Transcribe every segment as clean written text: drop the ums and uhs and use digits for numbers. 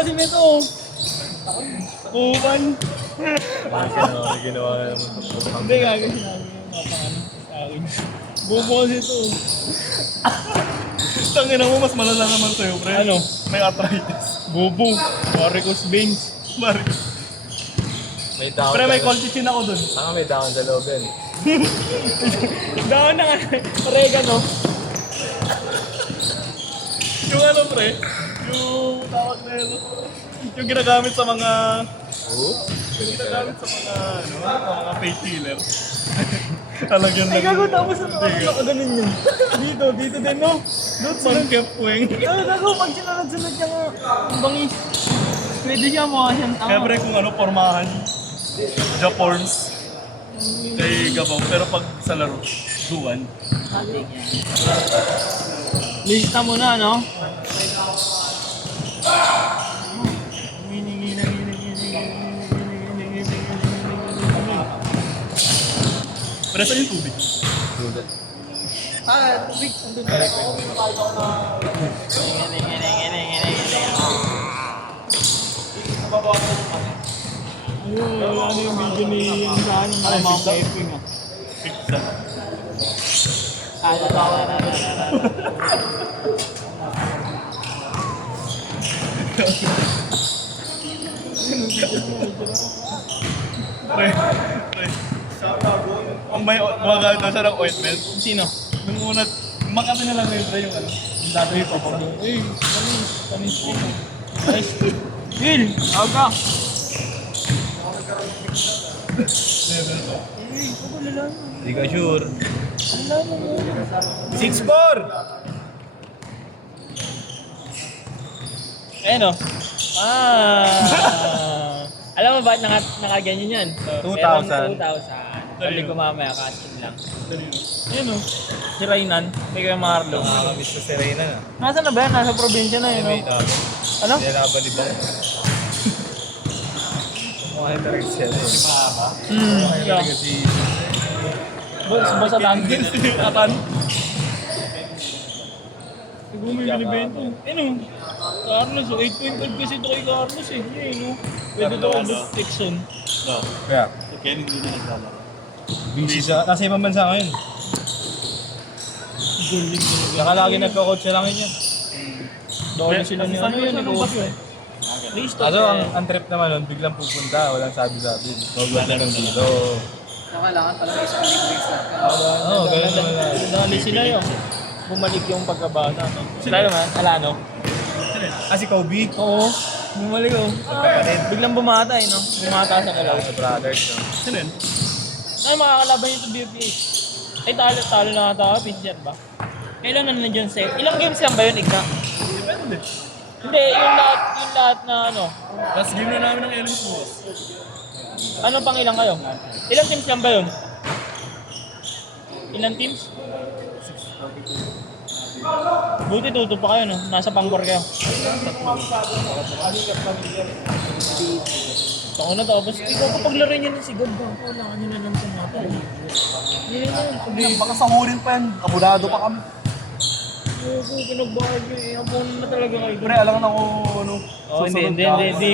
kasi nito. Upan. Ginawa naman ito. Hindi, gagawin namin yung mapangano sa akin. Bobo kasi ito. Tangina mo, mas malala naman sa'yo, pre. Ano? May arthritis. Bobo. Varicose veins. Mari. May down. Pre, may colchicine ako dun. Saka may down sa loob yan. Daon na nga. Oregano. Yung ano, pre? Yung tawag na yun. Yung ginagamit sa mga... Oo? Yung ginagamit sa mga, ano, sa mga faith healer. Talagang Ay, gago. Tapos nakaganon yun. Dito din, no? Not parang kepweng. Gago. Pag sinunod-sunod niya nga. Ang bangis. Pwede siya mukha siyang tanga. Kaya pre, kung ano, pormahan. Japorms. Kay Gabaw. Pero pag sa laro, duwan. Lista mo na, no? Pero saan yung tubig? Sudat. Tubig. Andun na. Ayun, wala na yung video ni yung saan yung mga mga piping, ah. Pizza. Pre, pre. Ang may gumagamit daw siya ng ointment. Sino? Nung una, makati na lang yun, pre, yung ano. Yung dati yung papa. Eh, panis ko. Nice. Will, aga. Hindi ka sure. 6-4! Ayan o. Alam mo ba nakaganyan yan? So, 2,000. 2,000. Sabi ko mamaya, casting lang. Ayan o. Si Raynan. May kaya Marlo. Nakakamiss ko si Reyna na. Nasaan na ba yan? Nasa probinsya na yun. May No? tabo. Ano? Nilalaban ni Bang. Mukha yung talagang siya rin. Mukha yung talagang si... Boss atan. Atan. Siguro may binibento. Ano? Carlos, 8.5 kasi ito kay Carlos eh. Yan no? Pwede ito kay Best Dixon. Kaya, Kaya hindi na naglalaro. busy sa... Nasa ibang bansa ngayon. Gulig Saka lagi nagko-coach siya lang yun. Dole sila ni ano yan. Anong baso eh? Listo. Kaso ang trip naman nun, biglang pupunta, walang sabi-sabi. Magwag na lang dito. Kailangan talaga isang weeks lang. Oo, ganun naman na. Dali sila yun. Bumalik yung pagkabata. No? Sila naman, Alano. Si Kobe. Oo. Bumalik oh. Magkapatid. Biglang bumata eh, no? Bumata sa kalaw. Sa brothers, no? Sino yun? Ay, makakalaban nito BPH. Ay, talo na ata ako, Pinsian ba? Kailan na nandiyan set? Ilang games lang ba yun, Igna? Depende. Hindi, yung lahat na ano. Last game na namin ng Ellens bukas. Ano pang ilang kayo? Ilang teams lang ba yun? Ilang teams? Buti tuto pa kayo, no? Nasa pangkor kayo. Ako na tapos, ikaw kapag laro niya ng sigad ba? Kailangan nyo na lang sa natin. Yan yan, sabi. Baka sahurin pa yan. Abunado pa kami. Ako, pinagbayad nyo eh. Abon na talaga kayo. Pre, alam na ako ano. Oh, hindi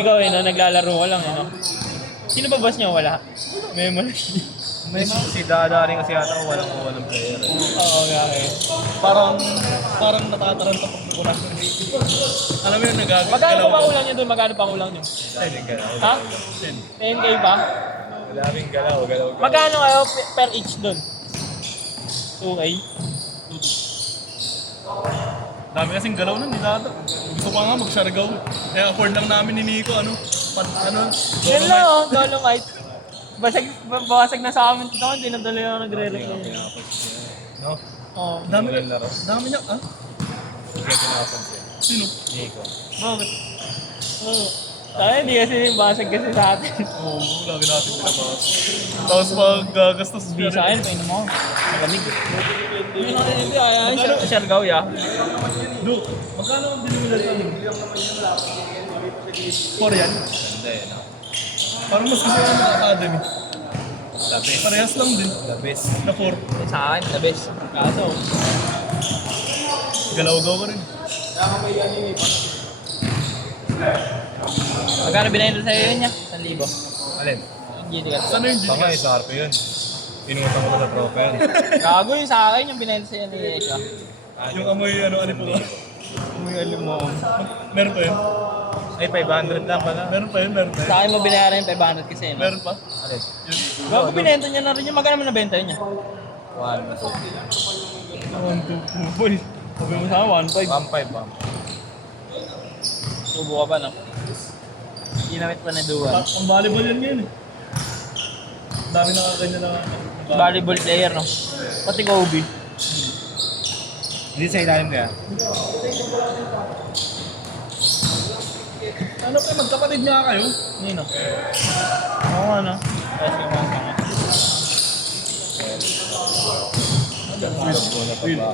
ikaw eh, no? Naglalaro ka lang eh, no? Sino ba boss niya? Wala. May mali. May si Dada rin kasi ata walang player. Oo, nga eh. Parang natataranta pag nakunan. Alam mo yun, Magkano nagagalaw pa ulang niyo doon? Magkano pa ulang niyo? Pwedeng galaw. Ha? 10K pa? Maraming galaw. Magkano kayo per each doon? 2K? Dami kasing galaw nun, di data. Gusto ko nga mag-Siargao. Kaya afford lang namin ni Nico, ano. Yan lang oh, Dolomite. Basag na sa amin ito, hindi na tuloy ako nagre-reklamo. No? Oo. Dami, Walang laro. dami niya, ah? Hindi ka pinapansin. Sino? Nico. Bakit? Oo. Tayo, hindi kasi basag kasi sa atin. Oo, lagi natin pinabas. Tapos pag gastos Hindi sa akin, painom ako. Malamig. Hindi, ay, Siargao, ya. Do, magkano ang binili nila sa Korean? Ganda eh, no? Parang mas gusto ko ng academy. The best. Parehas lang din. The best. Na 4. Sa akin, the best. Kaso, Galaw-gaw ka rin. Magkano binayad sa'yo yun niya? 1,000. Alin? GD ka. Saan yung Baka isa harap yun. Inutang ko sa tropa yun. Gago yung sa akin yung binayad sa'yo ni Esha. Yung amoy ano po ka? Umuwi alam mo. Meron pa yun? Ay, 500 lang pala. Meron pa yun? Meron pa yun? Sa akin mo binayaran yung 500 kasi. No? Meron pa? Alin? Yun. Gago binenta niya na rin yung magkano mo nabenta yun niya? 1, 1, 2, boy. Sabi mo sa akin, 1,500. 1.5 ba? Subo ka pa no? Ginamit pa na duwan. Ang volleyball yan ngayon eh. Ang dami nakaganyan na. Volleyball player no? Pati Kobe. Hindi sa ilalim kaya? Ano kayo, magkapatid nga kayo? Nino? Oo ano? Tapos yung mga tanga. Tapos ko na pa ba?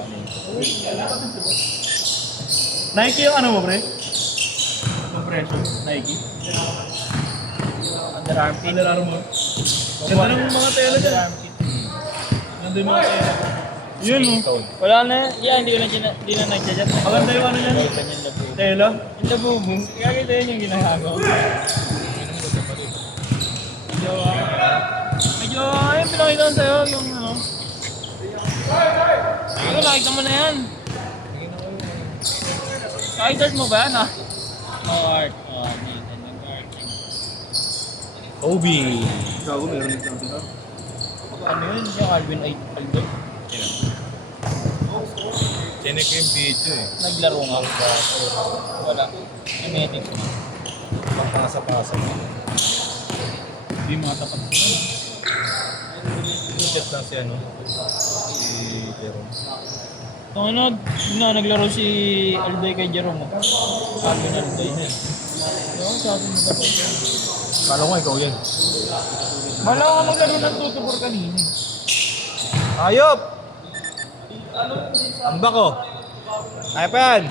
Nike yung ano mo, pre? Yung presyo? Nike? Under armpit. Under Armour? Ganda ng mga tela dyan. Ganda yung mga tela. Yun oh. Wala na, hindi na nagchat-chat. Maganda yung ano yan. Tela? Yung labubo. Kaya kita yun yung ginagawa. Medyo, ayun, pinakita ko sa'yo yung ano. Ano, nakita mo na yan. Kahit mo ba yan ah? Oh, art. Oh, nag-art. Kobe! Gago, meron yung sabi na. Ano yun? Yung Alvin Aldo? Tinig ko yung video eh. Naglaro nga. Wala. Yung medic ko. Pangpasa-pasa mo. Hindi makatapat sila. Chat lang si ano. Si Jerome. Tungin na, naglaro si Alday kay Jerome. Alvin Alday. Yung sabi mo ba? Kala ko ikaw yan. Wala ka maglaro ng tutupor kanina. Ayop! Ang bako! Ay pa yan!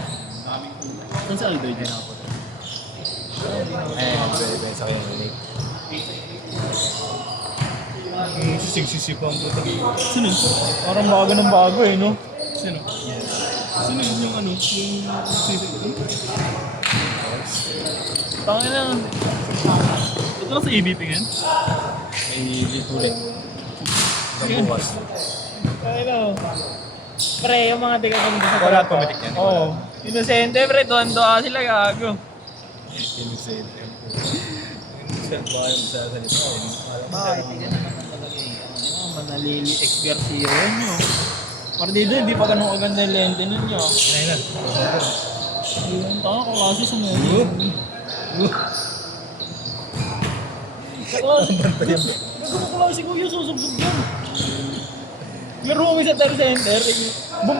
Saan si Alday dyan ako? Pwede sa kanya ulit. Sisig-sisig po ang puto. Sino? Parang bago ng bago eh, no? Sino? Sino yung ano? Yung sisig? Tangin na. Ito lang sa EBP ngayon? May litulit. Hanggang bukas. Tangin na. Pre, yung mga tiga-ganda sa Wala at pumitik yan. Oo. Inosente, pre. Doon-doa sila, gago. Innocent. Innocent ba yung sasalita? Bakit? Hindi naman talaga eh. Manalili X Garcia yun nyo. Partido, hindi pa ganun kaganda yung lente ninyo. Kinain na. Yung tanga ko kasi sa mga. Nagano ko lang si Kuya, susubsub yan. Laro kami sa third center,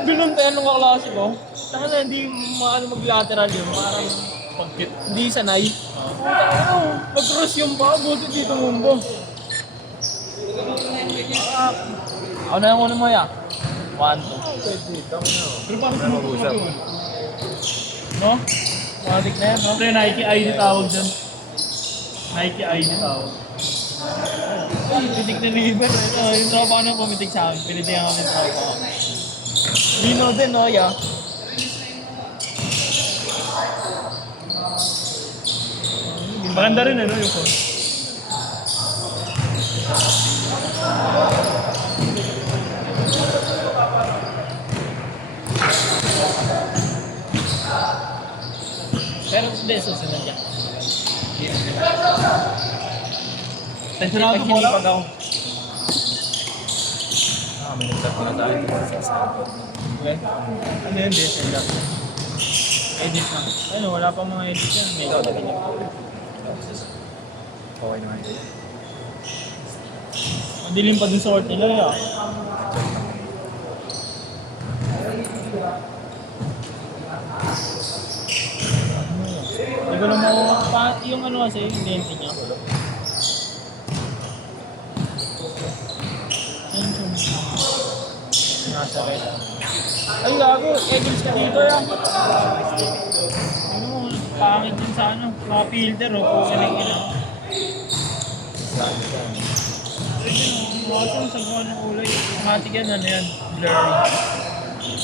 binuntayan ng kaklase ko. Taka na, hindi maano mag-lateral yun, parang pagkit, hindi sanay. Mag-cross yung pa, buti dito mumbo. Ako na yung una mo ya. 1, 2. Pero parang mag-usap. No? Matik na yan, no? Pre, Nike ID tawag dyan. Nike ID tawag. Ay, pitik na liver. Yung tropa ko na pumitik sa akin. Pinitihan kami sa tropa ko. Lino din, no, ya? Maganda rin ano yung phone. Pero hindi, susunod yan. Tensionado mo lang. Pag ako. May nagtap na tayo. Okay. Ano yun, diesel lang. Edit na. Ano, wala pang mga edit yan. May Okay ito. naman ito. Madilim pa dun sa work nila, ya. Hindi ko lang yung ano kasi, yung lente niya. Nasa red. Ay, gago. Edits ka dito, ya. Ano mo, pangit din sa ano. Mga filter, o. Kukuling ina. Awesome sa gawa ng kulay. Matik yan, ano yan. Blurry.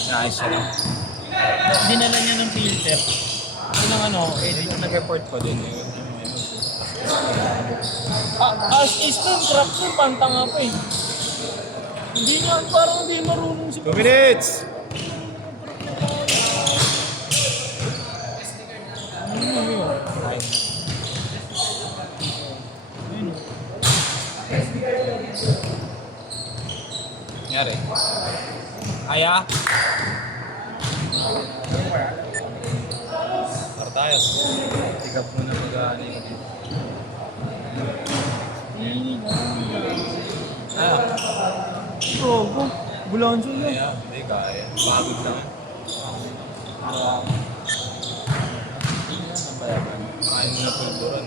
Nice siya lang. Dinala niya ng filter. Yun ang ano, edit. Nag-report pa din yun. As is nun, trap nun, pantanga pa eh. Hindi nga, parang hindi marunong si 2 minutes! Nangyari. Aya. Para tayo. Tigap mo na mag-aani ko dito. Rogo. Bulanso na. Kaya, hindi kaya. Pagod lang. Kain mo na pulburan.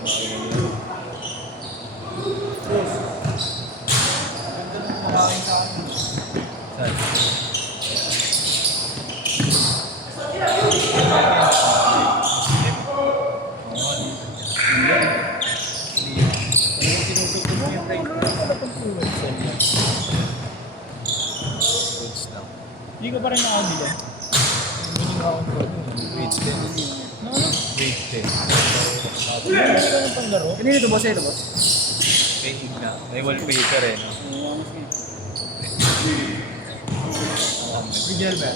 Hindi ka pa rin nakabila. Grade 10. Ano? Grade 10. Hindi ka ng panglaro? Kanina ito boss, ito boss. May igna. May wallpaper eh. No? Original ba?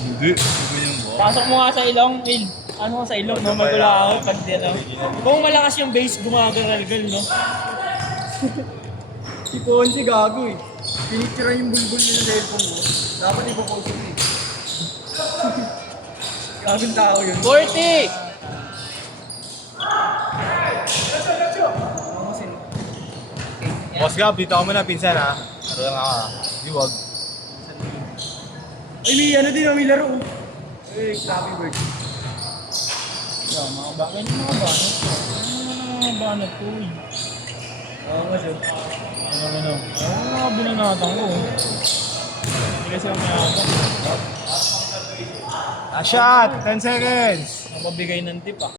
Hindi. Hindi yung mo. Pasok mo nga sa ilong, Il. Ano nga sa ilong, no? Magula ako pag di, ano. Kung malakas yung bass, gumagaral-gal, no? Si Ponzi gago eh. Pinicturean yung bulbul niya sa cellphone mo. Dapat ipopost yun eh. Gagong tao yun. 40! Boss Gab, dito ako muna pinsan ha. Laro lang ako ha. Di wag. Ay, may ano din, may laro. Eh, Flappy Bird. Yeah, mga bakit yung mga banat? Ano mga banat ko, eh? Oo nga sir. Ano? Ano mga binanatan ko, oh. Hindi kasi ako mayabang. Last shot! 10 seconds! Napabigay ng tip, ah.